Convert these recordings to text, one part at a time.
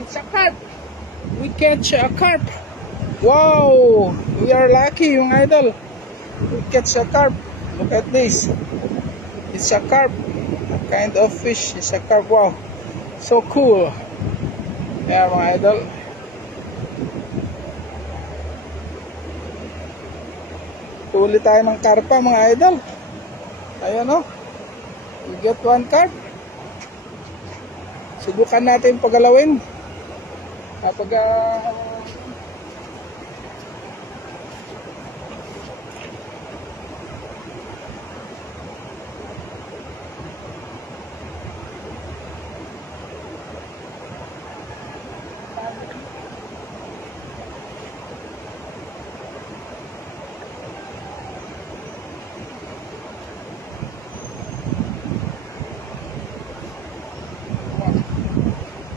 It's a carp. We catch a carp. Wow! We are lucky, mga idol. We catch a carp. Look at this. It's a carp. A kind of fish. It's a carp. Wow. So cool. Yeah, mga idol. Huli tayo ng karpa, mga idol. Ayan o. We get one carp. Subukan natin pagalawin. Kapag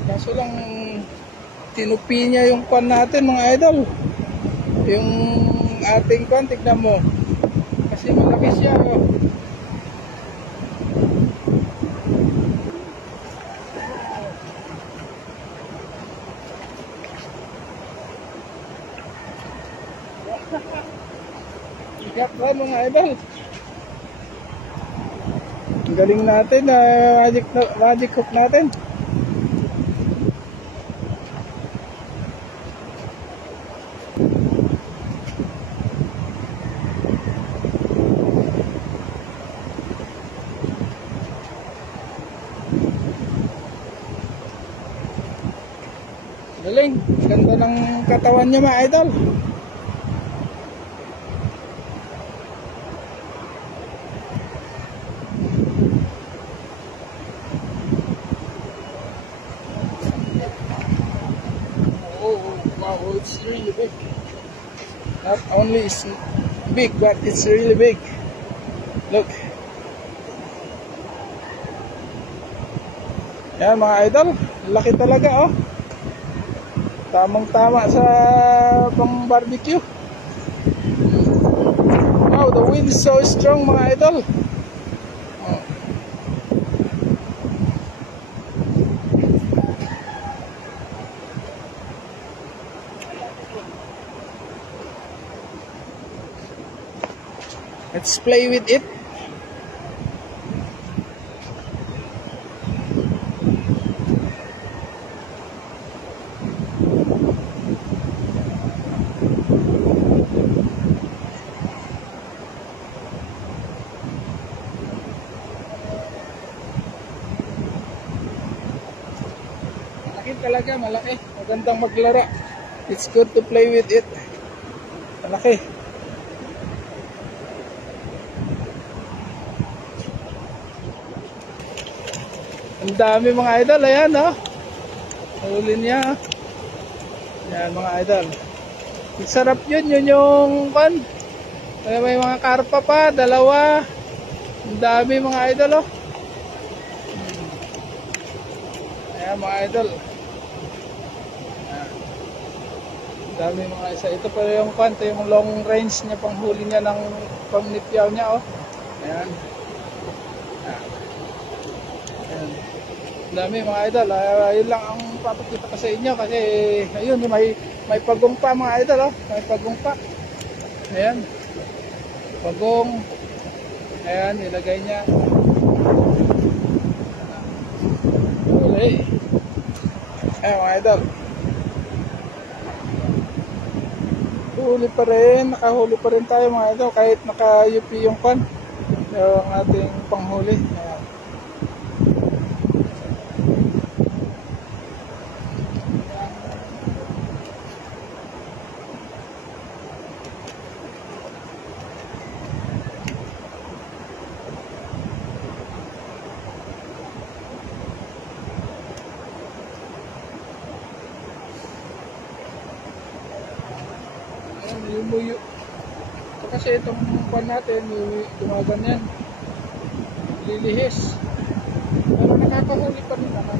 kaso lang tinupi niya yung pan natin, mga idol. Yung ating pan, tignan mo. Kasi malaki siya, oh. Ikat ba, mga idol? Ang galing natin, magic hook natin. Galing, ganda ng katawan niya, mga idol. Oh, wow, it's really big. Not only is big, but it's really big. Look. Yan, mga idol, laki talaga, oh. Tamang-tama sa pang barbecue. Wow, the wind is so strong, mga idol. Oh. Let's play with it. Talaga malaki, magandang maglaro. It's good to play with it. Malaki. Ang dami, mga idol. Ayan, oh. Huli niya. Ayan, mga idol. Sarap yun yung pan. May mga karpa pa, dalawa. Ang dami, mga idol, oh. Ayan, mga idol. Dami, mga isa. Ito pa yung kwento, yung long range niya, panghuli niya ng pangnipyaw niya, oh. Ayan. Ayan. Dami, mga idol. Yun lang ang papakita ko sa inyo kasi ayun, may pagumpa, mga idol, oh. May pagumpa. Ayan. Pagong. Ayan, nilagay niya. Okay. Ayan, mga idol. Huli pa rin, nakahuli pa rin tayo, mga idol, kahit naka-UP yung pan, yung ating panghuli. Ayan. Lumuyo. Kasi itong pan natin, gumaganyan. Lilihis. Pero nakakahuli pa rin naman.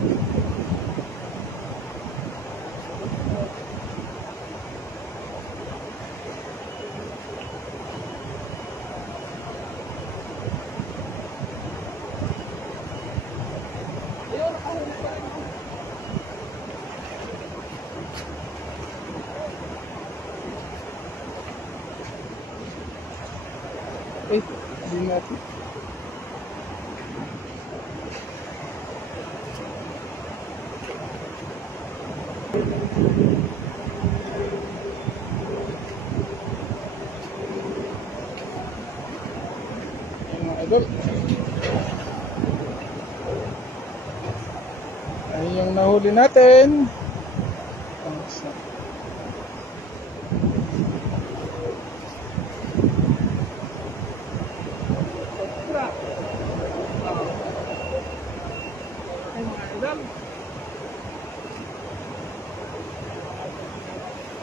Ayun, nakahuli pa rin. natin. Ayan mga idol. Ayan yung nahuli natin.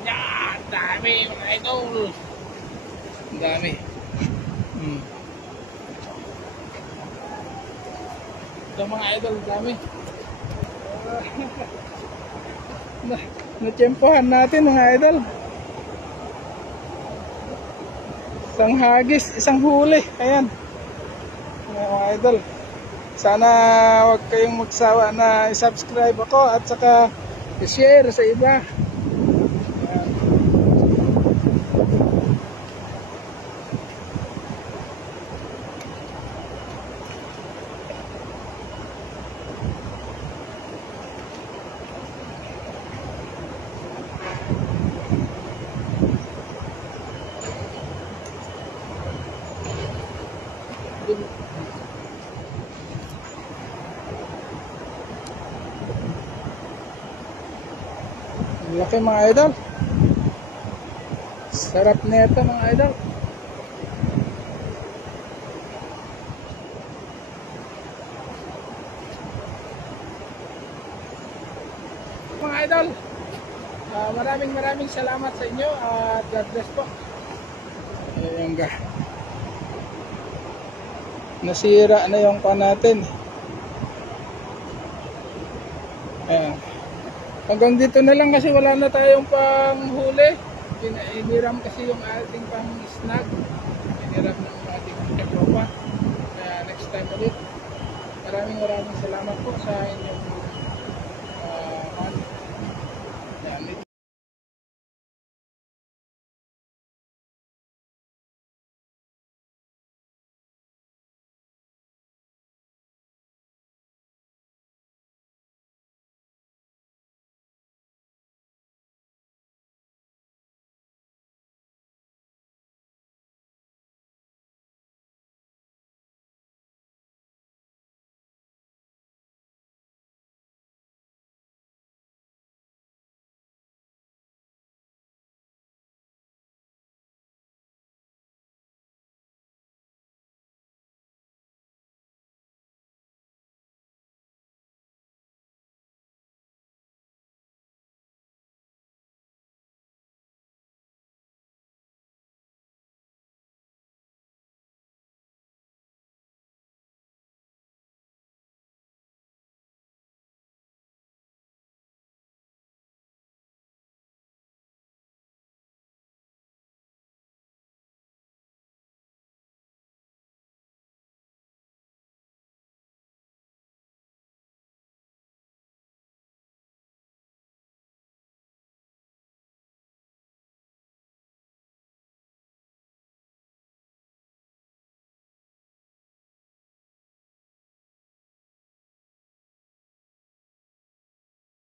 Yan, dami mga idol. Dami. Ito mga idol, dami. Natsyempohan natin mga idol. Isang hagis, isang huli. Ayan. Mga idol. Sana wag kayong magsawa na i-subscribe ako at saka i-share sa iba. Ayan. Laki mga idol. Sarap nito mga idol. Mga idol, maraming salamat sa inyo at God bless po. Ayan ga. Nasira na yung pan natin. Ayan. Hanggang dito na lang kasi wala na tayong panghuli. Hiniram kasi yung ating pang snack. Hiniram ng ating katropa. Kaya next time ulit. Maraming salamat po sa inyo.